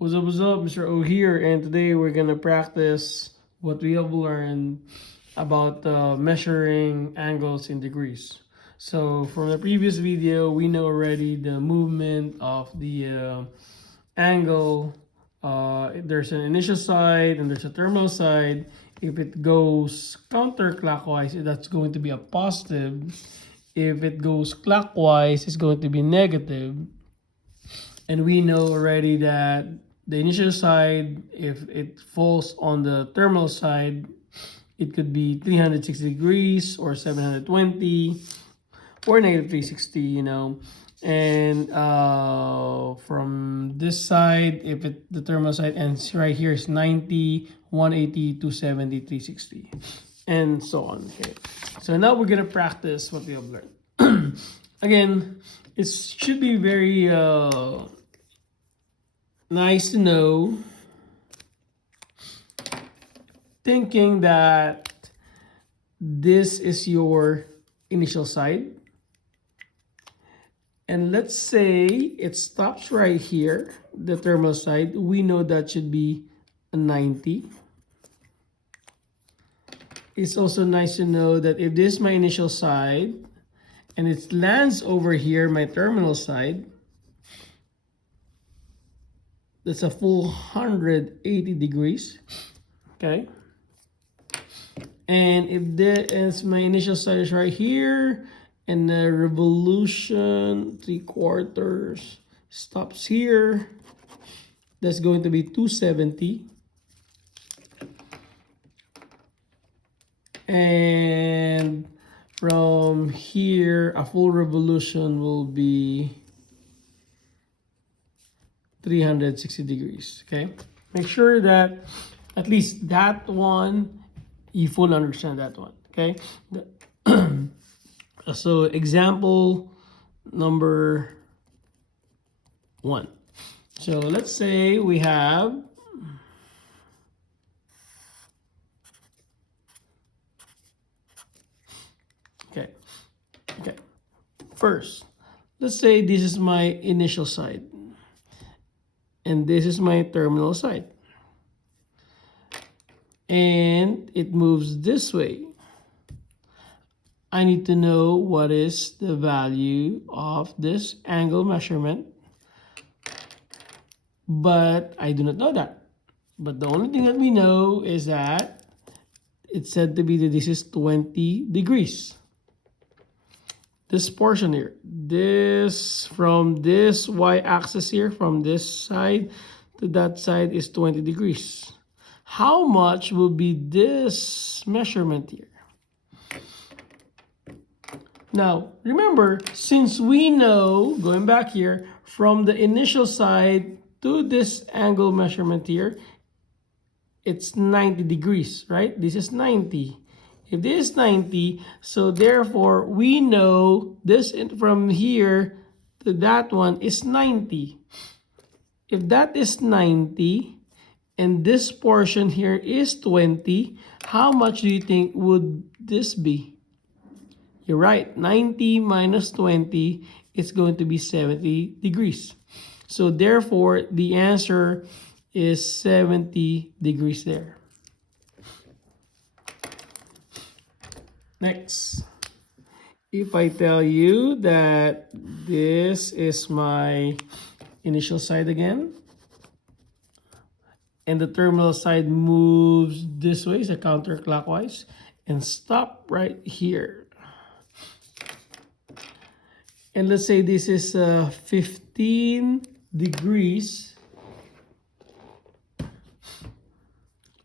What's up, Mr. O here, and today we're gonna practice what we have learned about measuring angles in degrees. So from the previous video, we know already the movement of the angle. There's an initial side and there's a terminal side. If it goes counterclockwise, that's going to be a positive. If it goes clockwise, it's going to be negative. And we know already that the initial side, if it falls on the terminal side, it could be 360 degrees or 720 or negative 360, And from this side, if the terminal side ends right here is 90, 180, 270, 360, and so on. Okay. So now we're gonna practice what we have learned. Again, it should be very nice to know, thinking that this is your initial side. And let's say it stops right here, the terminal side. We know that should be a 90. It's also nice to know that if this is my initial side and it lands over here, my terminal side, that's a full 180 degrees. Okay. And if this my initial side is right here, and the revolution 3/4 stops here, that's going to be 270. And from here, a full revolution will be 360 degrees. Okay, make sure that at least that one you fully understand that one. Okay. So example number 1. So let's say we have okay. First, let's say this is my initial side and this is my terminal side, and it moves this way. I need to know what is the value of this angle measurement, but I do not know that. But the only thing that we know is that it's said to be that this is 20 degrees. This portion here, this from this y-axis here, from this side to that side is 20 degrees. How much will be this measurement here? Now, remember, since we know, going back here, from the initial side to this angle measurement here, it's 90 degrees, right? This is 90. If this is 90, so therefore, we know this from here to that one is 90. If that is 90, and this portion here is 20, how much do you think would this be? You're right, 90 minus 20 is going to be 70 degrees. So therefore, the answer is 70 degrees there. Next, if I tell you that this is my initial side again, and the terminal side moves this way, so counterclockwise, and stop right here. And let's say this is 15 degrees,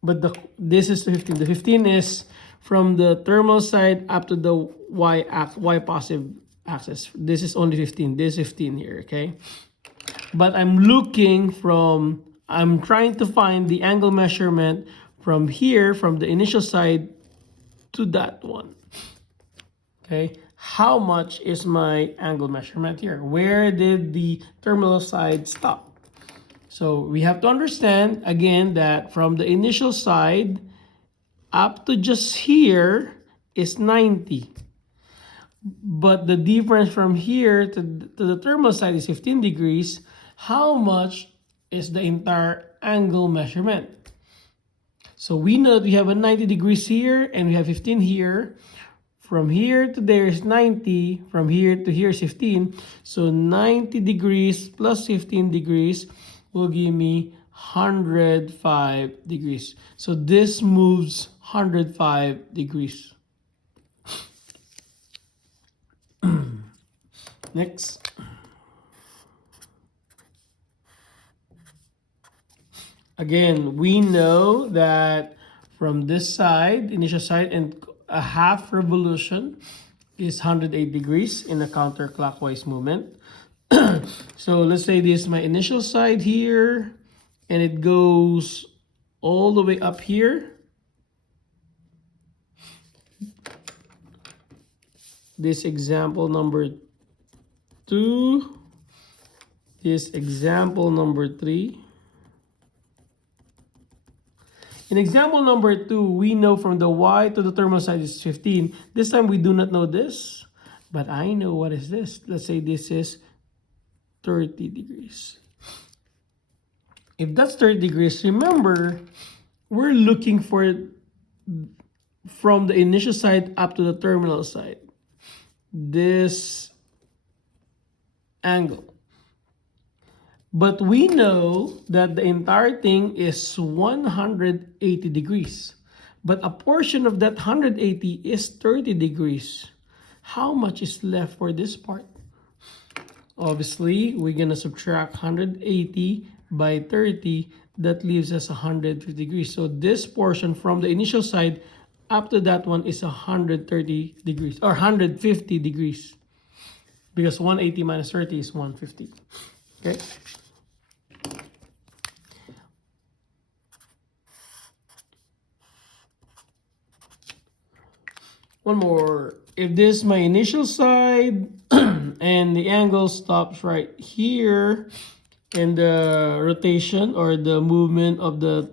but this is the 15. The 15 is from the terminal side up to the y positive axis. This is only 15. This is 15 here, okay? But I'm trying to find the angle measurement from here, from the initial side to that one. Okay, how much is my angle measurement here? Where did the terminal side stop? So we have to understand again that from the initial side up to just here is 90. But the difference from here to the terminal side is 15 degrees. How much is the entire angle measurement. So we know that we have a 90 degrees here and we have 15 here. From here to there is 90. From here to here is 15. So 90 degrees plus 15 degrees will give me 105 degrees. So this moves 105 degrees. Next. Again, we know that from this side, initial side, and a half revolution is 108 degrees in a counterclockwise movement. So let's say this is my initial side here, and it goes all the way up here. This example number 2, this example number 3. In example number 2, we know from the Y to the terminal side is 15. This time we do not know this, but I know what is this. Let's say this is 30 degrees. If that's 30 degrees, remember, we're looking for it from the initial side up to the terminal side. This angle. But we know that the entire thing is 180 degrees. But a portion of that 180 is 30 degrees. How much is left for this part? Obviously, we're going to subtract 180 by 30. That leaves us 150 degrees. So this portion from the initial side up to that one is 130 degrees or 150 degrees. Because 180 minus 30 is 150. Okay. One more. If this is my initial side and the angle stops right here and the rotation or the movement of the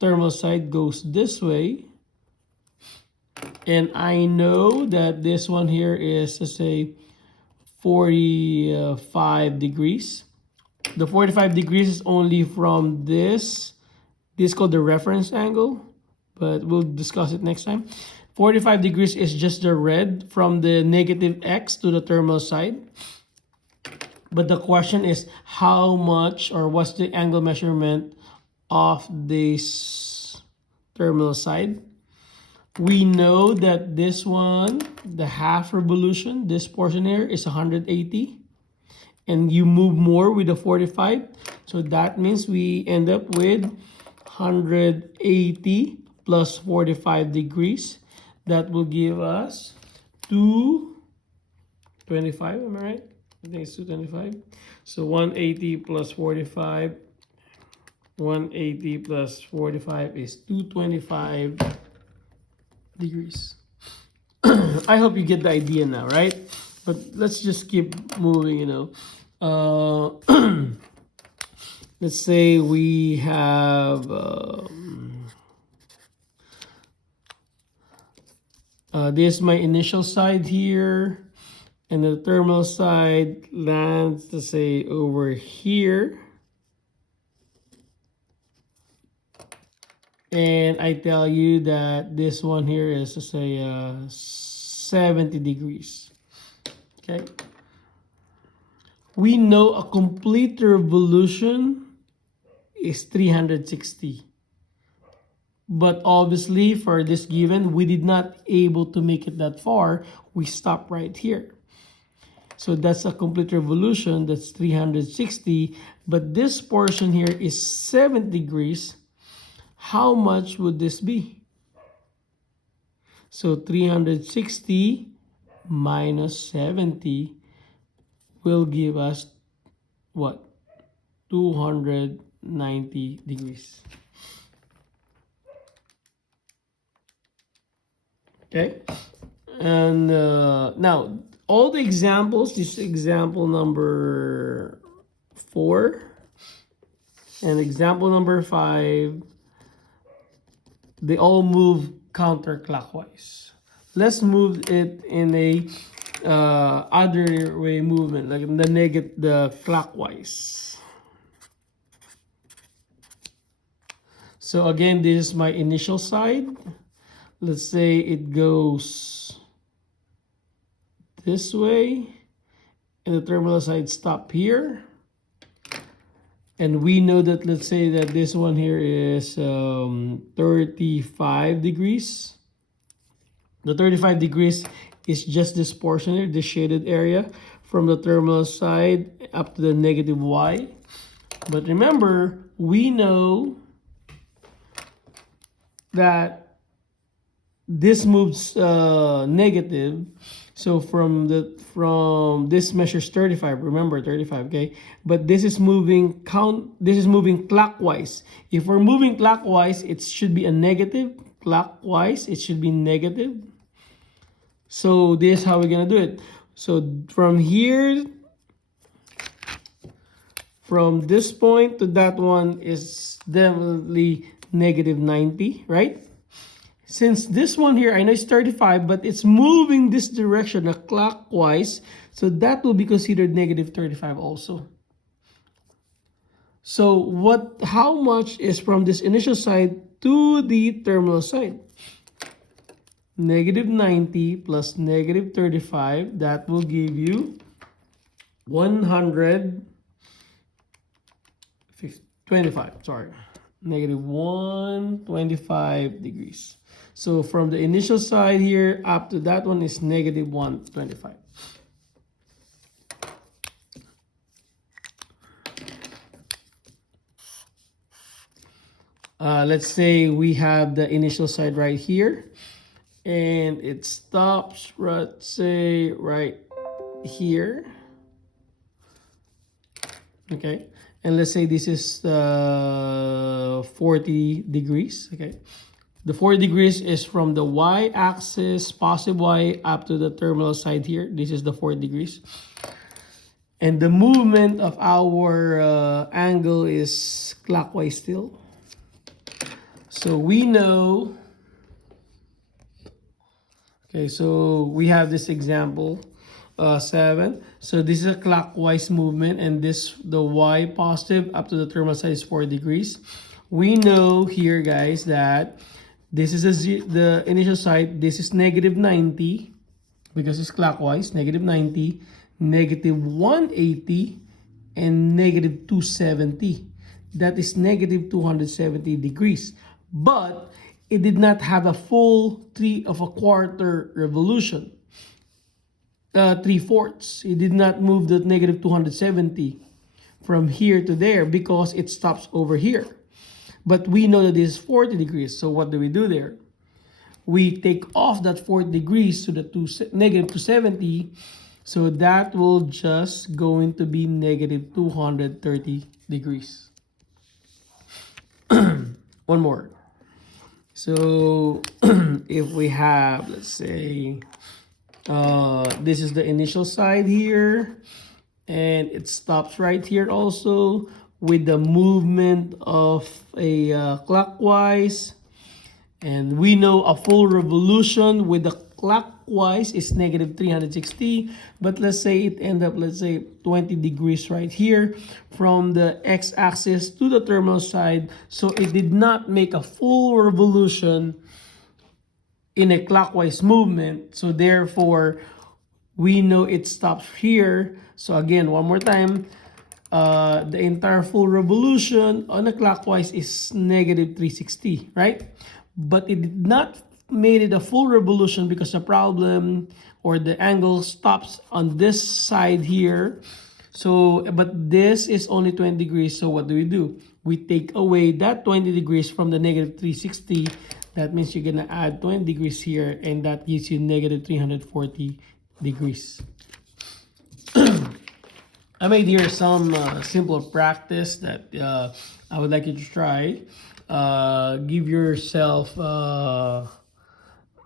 terminal side goes this way, and I know that this one here is, let's say, 45 degrees. The 45 degrees is only from this is called the reference angle, but we'll discuss it next time. 45 degrees is just the red from the negative X to the terminal side. But the question is how much or what's the angle measurement of this terminal side. We know that this one, the half revolution, this portion here is 180. And you move more with the 45. So that means we end up with 180 plus 45 degrees. That will give us 225, am I right? I think it's 225. So 180 plus 45. 180 plus 45 is 225 degrees. I hope you get the idea now, right? But let's just keep moving, you know. Let's say we have this is my initial side here, and the terminal side lands, let's say, over here. And I tell you that this one here is, let's say, 70 degrees. Okay. We know a complete revolution is 360. But obviously, for this given, we did not able to make it that far. We stop right here. So that's a complete revolution. That's 360. But this portion here is 7 degrees. How much would this be? So 360 minus 70 will give us what? 290 degrees. Okay, and now all the examples, this example number 4 and example number 5, they all move counterclockwise. Let's move it in a other way movement, like the clockwise. So again, this is my initial side. Let's say it goes this way, and the terminal side stop here. And we know that, let's say that this one here is 35 degrees. The 35 degrees is just this portion here, this shaded area, from the terminal side up to the negative y. But remember, we know that this moves negative. So from this measures 35. Remember 35, okay? But this is moving clockwise. If we're moving clockwise, it should be a negative. Clockwise, it should be negative. So this is how we're gonna do it. So from here, from this point to that one is definitely negative 90, right? Since this one here, I know it's 35, but it's moving this direction clockwise, so that will be considered negative 35 also. So how much is from this initial side to the terminal side? Negative 90 plus negative 35, that will give you 125, sorry. Negative 125 degrees. So from the initial side here up to that one is negative 125. Let's say we have the initial side right here, and it stops, let's say, right here. Okay, and let's say this is 40 degrees. Okay, the 40 degrees is from the y-axis, positive y, up to the terminal side here. This is the 40 degrees. And the movement of our angle is clockwise still. So we know, okay, so we have this example 7. So this is a clockwise movement, and the y positive up to the terminal side is 4 degrees. We know here, guys, that this is the initial side. This is negative 90 because it's clockwise. Negative 90, negative 180, and negative 270. That is negative 270 degrees. But it did not have a full 3/4 revolution. 3/4. It did not move the negative 270 from here to there because it stops over here. But we know that this is 40 degrees. So what do we do there? We take off that 40 degrees to the negative 270. So that will just going to be negative 230 degrees. One more. So if we have, let's say, this is the initial side here, and it stops right here also with the movement of a clockwise. And we know a full revolution with the clockwise is negative 360, but let's say it end up, let's say, 20 degrees right here from the x-axis to the terminal side. So it did not make a full revolution in a clockwise movement. So therefore, we know it stops here. So again, one more time, the entire full revolution on a clockwise is negative 360, right? But it did not made it a full revolution because the problem or the angle stops on this side here. So, but this is only 20 degrees. So what do? We take away that 20 degrees from the negative 360. That means you're gonna add 20 degrees here, and that gives you negative 340 degrees. I made here some simple practice that I would like you to try. Give yourself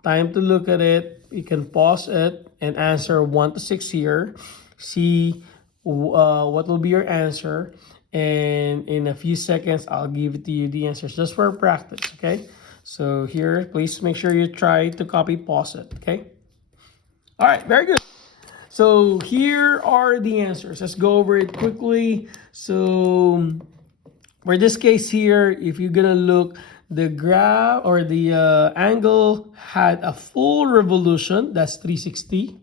time to look at it. You can pause it and answer 1 to 6 here. See what will be your answer. And in a few seconds, I'll give it to you the answers just for practice, okay? So here, please make sure you try to copy, pause it, okay? All right, very good. So here are the answers. Let's go over it quickly. So for this case here, if you're gonna look, the graph or the angle had a full revolution, that's 360,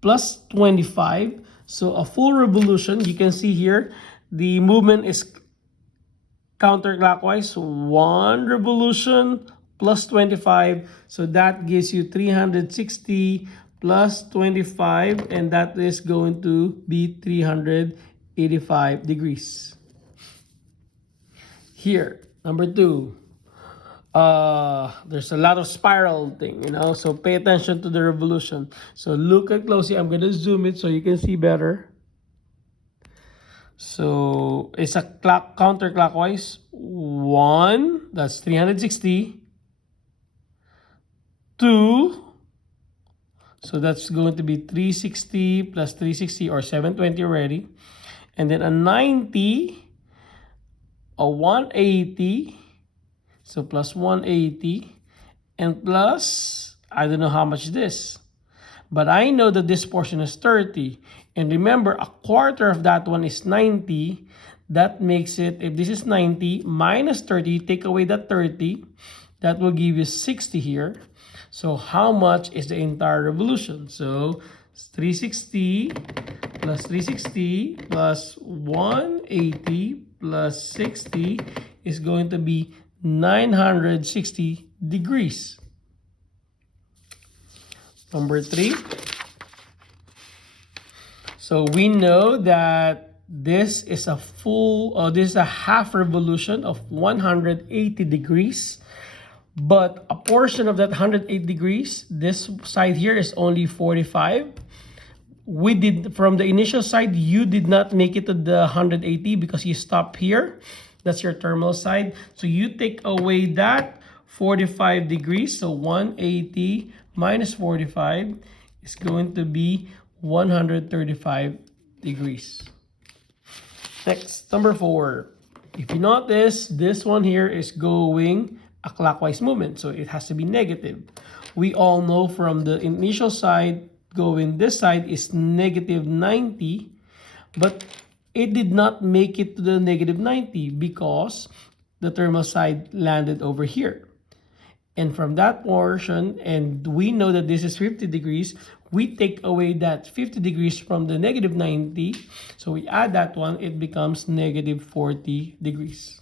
plus 25. So a full revolution, you can see here, the movement is counterclockwise. One revolution plus 25. So that gives you 360 plus 25, and that is going to be 385 degrees. Here, number 2. There's a lot of spiral thing, so pay attention to the revolution. So look at closely. I'm gonna zoom it so you can see better. So it's a counterclockwise. 1, that's 360. 2, so that's going to be 360 plus 360, or 720 already. And then a 90, a 180, so plus 180, and plus, I don't know how much this, but I know that this portion is 30. And remember, a quarter of that one is 90. That makes it, if this is 90 minus 30, take away that 30, that will give you 60 here. So how much is the entire revolution? So 360 plus 360 plus 180 plus 60 is going to be 960 degrees. Number 3. So we know that this is a this is a half revolution of 180 degrees. But a portion of that 108 degrees, this side here is only 45. From the initial side, you did not make it to the 180 because you stopped here. That's your terminal side. So you take away that 45 degrees. So 180 minus 45 is going to be 135 degrees. Next, number 4. If you notice, this one here is going a clockwise movement, so it has to be negative. We all know from the initial side going this side is negative 90, but it did not make it to the negative 90 because the terminal side landed over here. And from that portion, and we know that this is 50 degrees, we take away that 50 degrees from the negative 90. So we add that one, it becomes negative 40 degrees.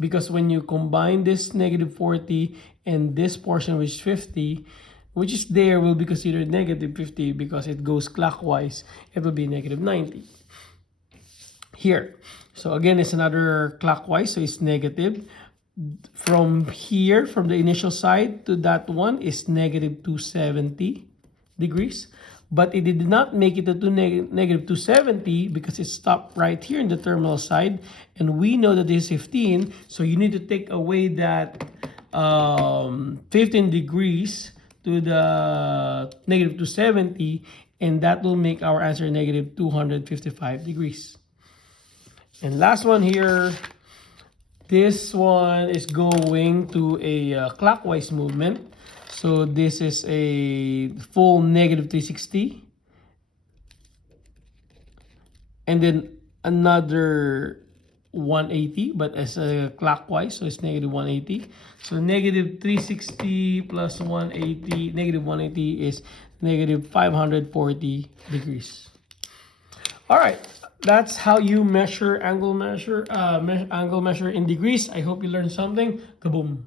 Because when you combine this negative 40 and this portion which is 50, which is there, will be considered negative 50 because it goes clockwise, it will be negative 90. Here, so again, it's another clockwise, so it's negative. From here, from the initial side to that one is negative 270 degrees. But it did not make it to negative 270 because it stopped right here in the terminal side. And we know that this is 15, so you need to take away that 15 degrees to the negative 270, and that will make our answer negative 255 degrees. And last one here, this one is going to a clockwise movement. So this is a full negative 360. And then another 180, but as a clockwise, so it's negative 180. So negative 360 plus 180, negative 180 is negative 540 degrees. All right, that's how you measure angle measure in degrees. I hope you learned something. Kaboom.